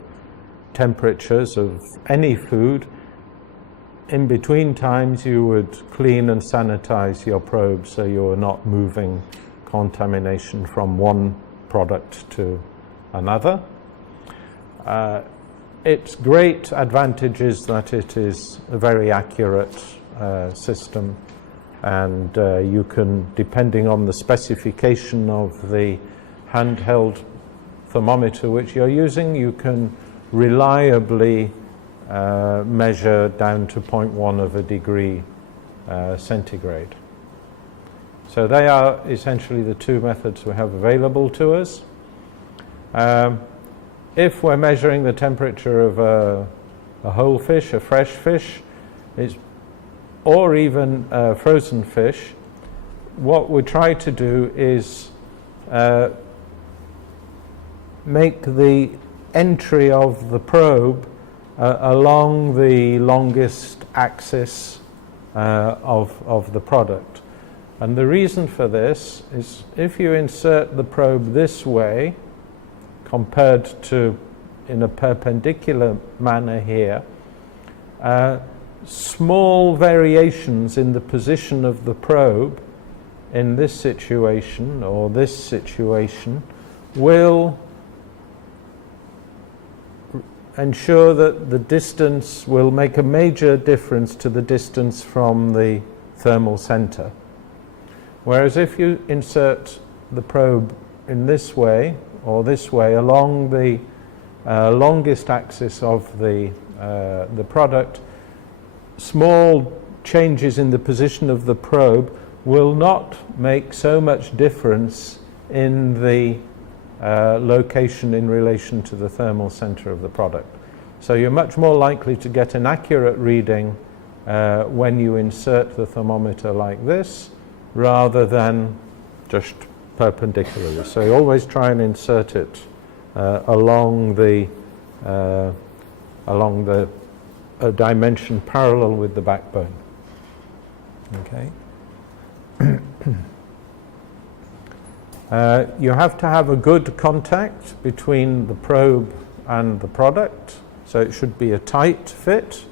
temperatures of any food, in between times you would clean and sanitize your probe so you're not moving contamination from one product to another. Its great advantage is that it is a very accurate system, and you can, depending on the specification of the handheld thermometer which you're using, you can reliably measure down to 0.1 of a degree centigrade. So they are essentially the two methods we have available to us. If we're measuring the temperature of a whole fish, a fresh fish, or even a frozen fish, what we try to do is make the entry of the probe along the longest axis of the product. And the reason for this is if you insert the probe this way, compared to in a perpendicular manner here, small variations in the position of the probe in this situation or this situation will ensure that the distance will make a major difference to the distance from the thermal center. Whereas if you insert the probe in this way or this way along the longest axis of the product, small changes in the position of the probe will not make so much difference in the location in relation to the thermal center of the product. So you're much more likely to get an accurate reading when you insert the thermometer like this rather than just perpendicularly. So you always try and insert it along the dimension parallel with the backbone. Okay. You have to have a good contact between the probe and the product, so it should be a tight fit.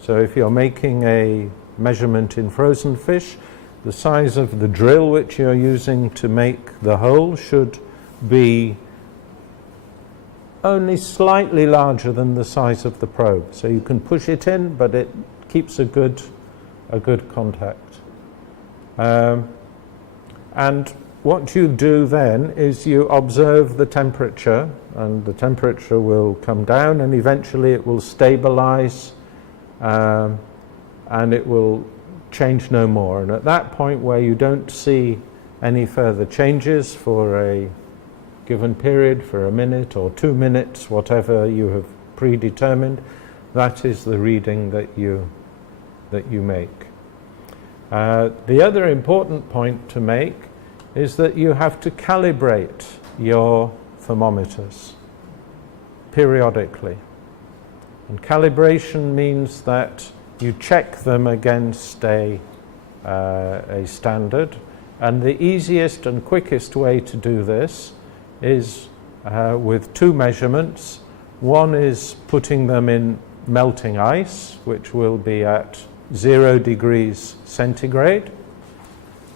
So if you're making a measurement in frozen fish, the size of the drill which you're using to make the hole should be only slightly larger than the size of the probe. So you can push it in, but it keeps a good contact. And what you do then is you observe the temperature, and the temperature will come down and eventually it will stabilize and it will change no more. And at that point where you don't see any further changes for a given period, for a minute or 2 minutes, whatever you have predetermined, that is the reading that you make. The other important point to make is that you have to calibrate your thermometers periodically. And calibration means that you check them against a standard, and the easiest and quickest way to do this is with two measurements. One is putting them in melting ice, which will be at 0 degrees centigrade,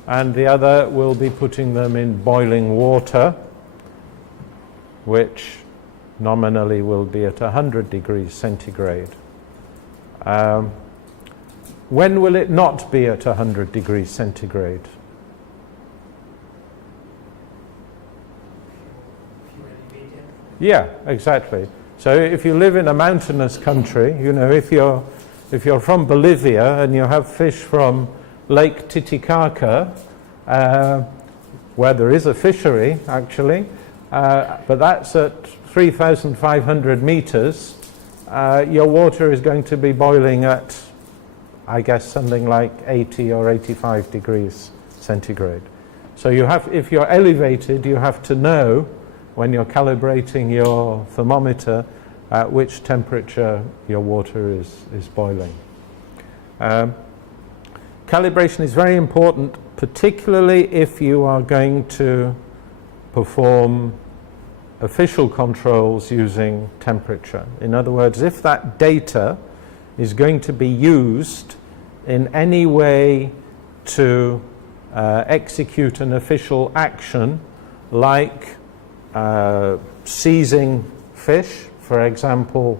and the other will be putting them in boiling water, which nominally will be at 100 degrees centigrade. When will it not be at 100 degrees centigrade? Yeah, exactly. So if you live in a mountainous country, you know, if you're from Bolivia and you have fish from Lake Titicaca, where there is a fishery actually, but that's at 3,500 meters, your water is going to be boiling at, I guess, something like 80 or 85 degrees centigrade. So you have, if you're elevated, you have to know when you're calibrating your thermometer at which temperature your water is boiling. Calibration is very important, particularly if you are going to perform official controls using temperature. In other words, if that data is going to be used in any way to execute an official action, like seizing fish, for example,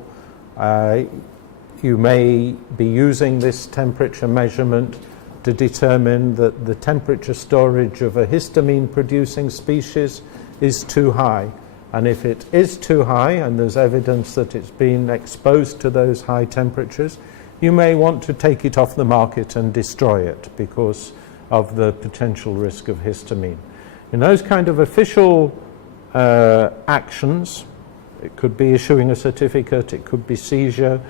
you may be using this temperature measurement to determine that the temperature storage of a histamine producing species is too high. And if it is too high and there's evidence that it's been exposed to those high temperatures, you may want to take it off the market and destroy it because of the potential risk of histamine. In those kind of official actions, it could be issuing a certificate, it could be seizure,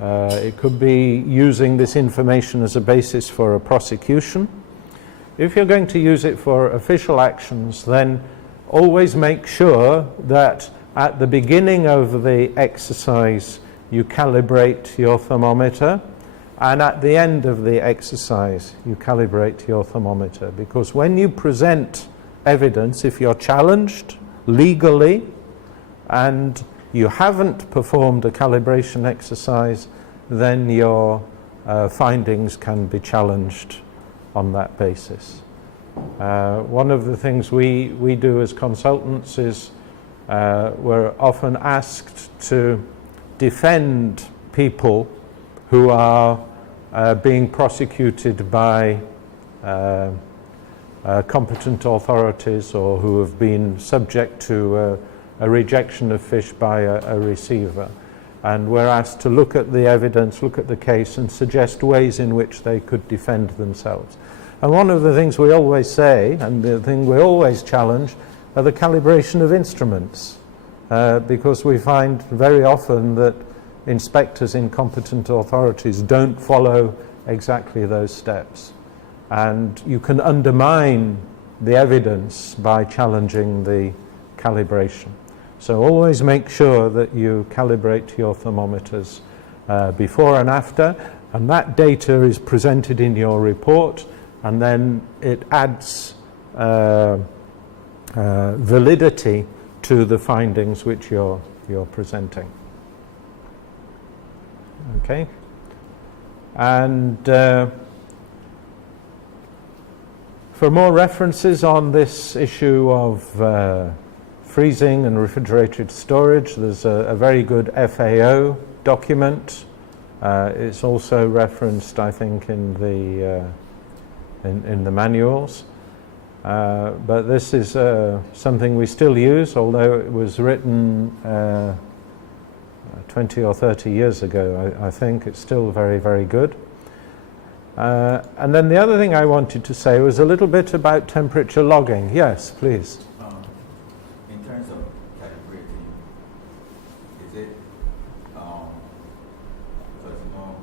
it could be using this information as a basis for a prosecution. If you're going to use it for official actions, then always make sure that at the beginning of the exercise you calibrate your thermometer, and at the end of the exercise you calibrate your thermometer, because when you present evidence, if you're challenged legally and you haven't performed a calibration exercise, then your findings can be challenged on that basis. One of the things we do as consultants is we're often asked to defend people who are being prosecuted by competent authorities or who have been subject to a rejection of fish by a receiver. And we're asked to look at the evidence, look at the case, and suggest ways in which they could defend themselves. And one of the things we always say, and the thing we always challenge, are the calibration of instruments. Because we find very often that inspectors in competent authorities don't follow exactly those steps. And you can undermine the evidence by challenging the calibration. So always make sure that you calibrate your thermometers before and after, and that data is presented in your report, and then it adds validity to the findings which you're presenting. Okay, and for more references on this issue of freezing and refrigerated storage, there's a very good FAO document. It's also referenced, I think, in the manuals. But this is something we still use, although it was written 20 or 30 years ago. I think it's still very, very good. And then the other thing I wanted to say was a little bit about temperature logging. Yes, please. In terms of calibrating, is it, because you know,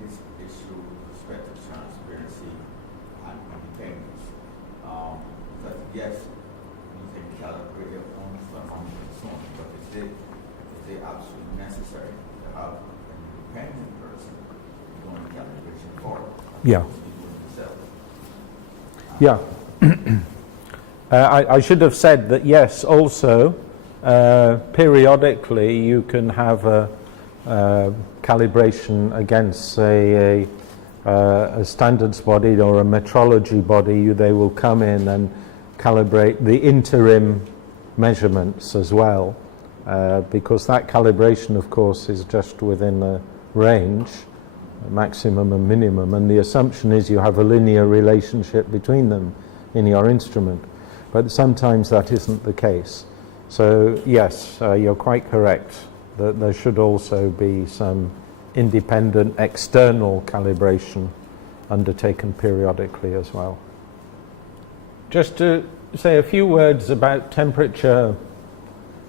this issue with respect to transparency and independence, because yes, you can calibrate your own thermometer and so on, but is it absolutely necessary to have an independent person doing calibration for it? Yeah. Yeah. I should have said that yes, also periodically you can have a calibration against, say, a standards body or a metrology body. They will come in and calibrate the interim measurements as well, because that calibration, of course, is just within a range, a maximum and minimum, and the assumption is you have a linear relationship between them in your instrument, but sometimes that isn't the case. So yes, you're quite correct that there should also be some independent external calibration undertaken periodically as well. Just to say a few words about temperature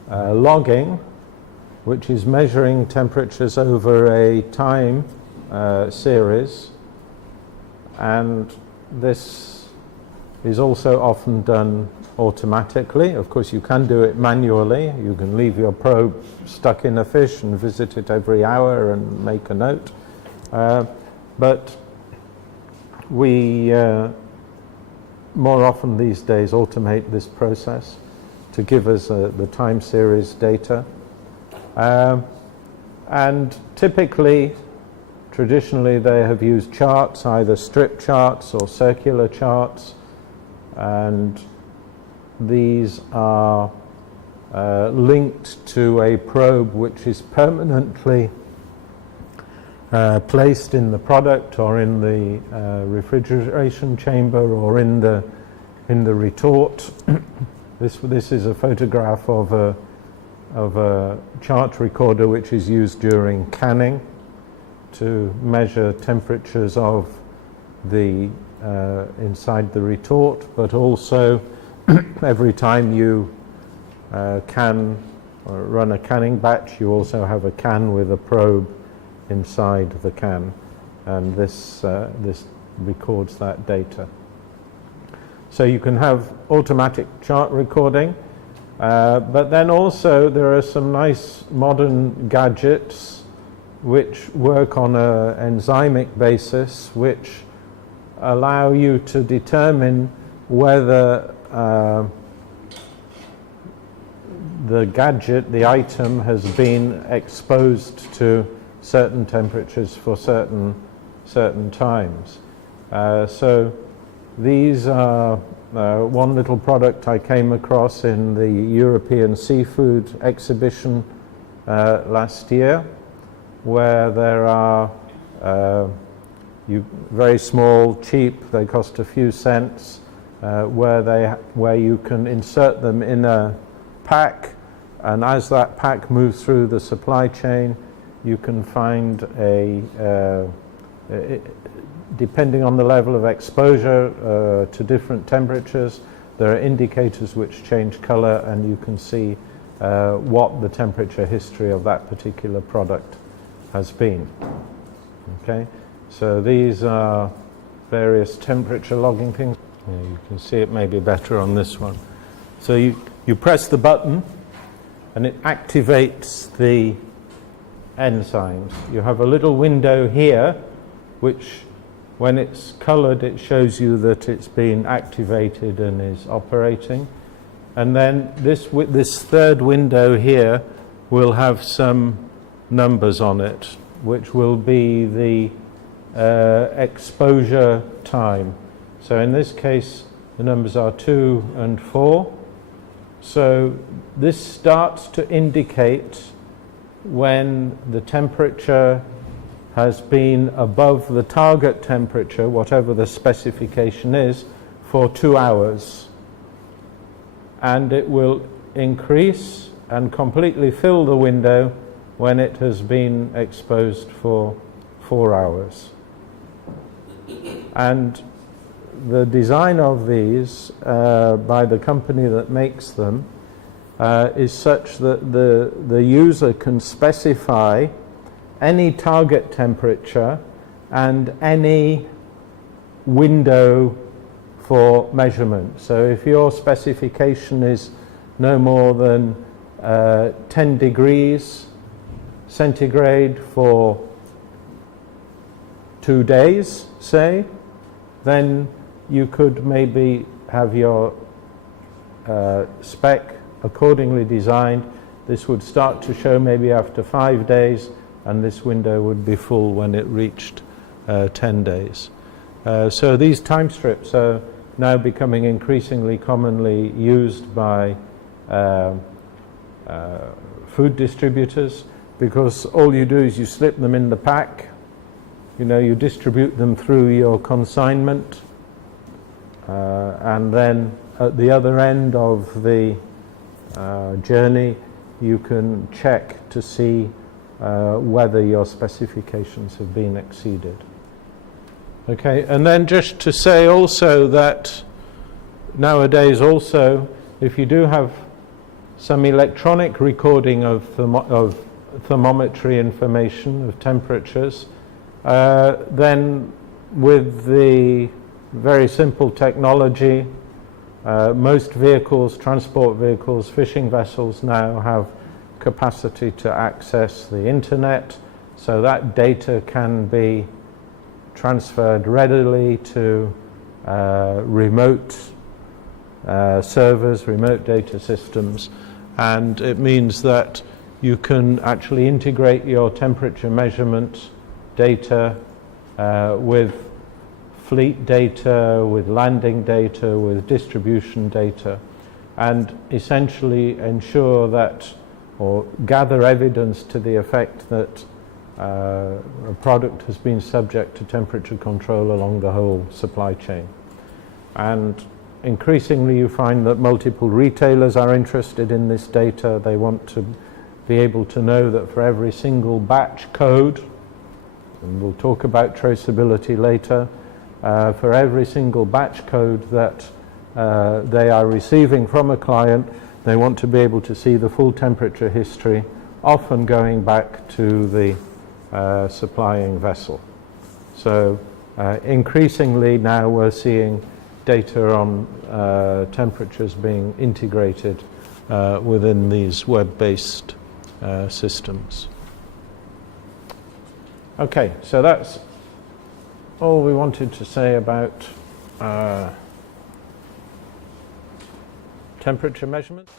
logging, which is measuring temperatures over a time series, and this is also often done automatically. Of course, you can do it manually. You can leave your probe stuck in a fish and visit it every hour and make a note. But we more often these days automate this process to give us the time series data. And typically, traditionally, they have used charts, either strip charts or circular charts, and these are linked to a probe which is permanently placed in the product or in the refrigeration chamber or in the retort. This is a photograph of a chart recorder which is used during canning to measure temperatures of the inside the retort, but also every time you can or run a canning batch, you also have a can with a probe inside the can, and this records that data. So you can have automatic chart recording, but then also there are some nice modern gadgets which work on an enzymic basis, which allow you to determine whether the gadget, the item, has been exposed to certain temperatures for certain times. So these are one little product I came across in the European Seafood Exhibition last year, where there are very small, cheap, they cost a few cents, where you can insert them in a pack, and as that pack moves through the supply chain, you can find depending on the level of exposure to different temperatures, there are indicators which change color, and you can see what the temperature history of that particular product has been. Okay, so these are various temperature logging things. Yeah, you can see it maybe better on this one. So you press the button and it activates the enzymes. You have a little window here which, when it's colored, it shows you that it's been activated and is operating. And then this third window here will have some numbers on it, which will be the exposure time. So in this case, the numbers are 2 and 4. So this starts to indicate when the temperature has been above the target temperature, whatever the specification is, for 2 hours. And it will increase and completely fill the window when it has been exposed for 4 hours. And the design of these by the company that makes them is such that the user can specify any target temperature and any window for measurement. So if your specification is no more than 10 degrees centigrade for 2 days, say, then you could maybe have your spec accordingly designed, this would start to show maybe after 5 days, and this window would be full when it reached 10 days. So these time strips are now becoming increasingly commonly used by food distributors, because all you do is you slip them in the pack, you distribute them through your consignment, and then at the other end of the journey you can check to see whether your specifications have been exceeded. Okay, and then just to say also that nowadays also, if you do have some electronic recording of thermometry information, of temperatures, then with the very simple technology, most vehicles, transport vehicles, fishing vessels now have capacity to access the internet, so that data can be transferred readily to remote servers, remote data systems, and it means that you can actually integrate your temperature measurement data with fleet data, with landing data, with distribution data, and essentially ensure that, or gather evidence to the effect that a product has been subject to temperature control along the whole supply chain. And increasingly you find that multiple retailers are interested in this data. They want to be able to know that for every single batch code, and we'll talk about traceability later, for every single batch code that they are receiving from a client, they want to be able to see the full temperature history, often going back to the supplying vessel. So increasingly now we're seeing data on temperatures being integrated within these web-based systems. Okay, so that's all we wanted to say about temperature measurement.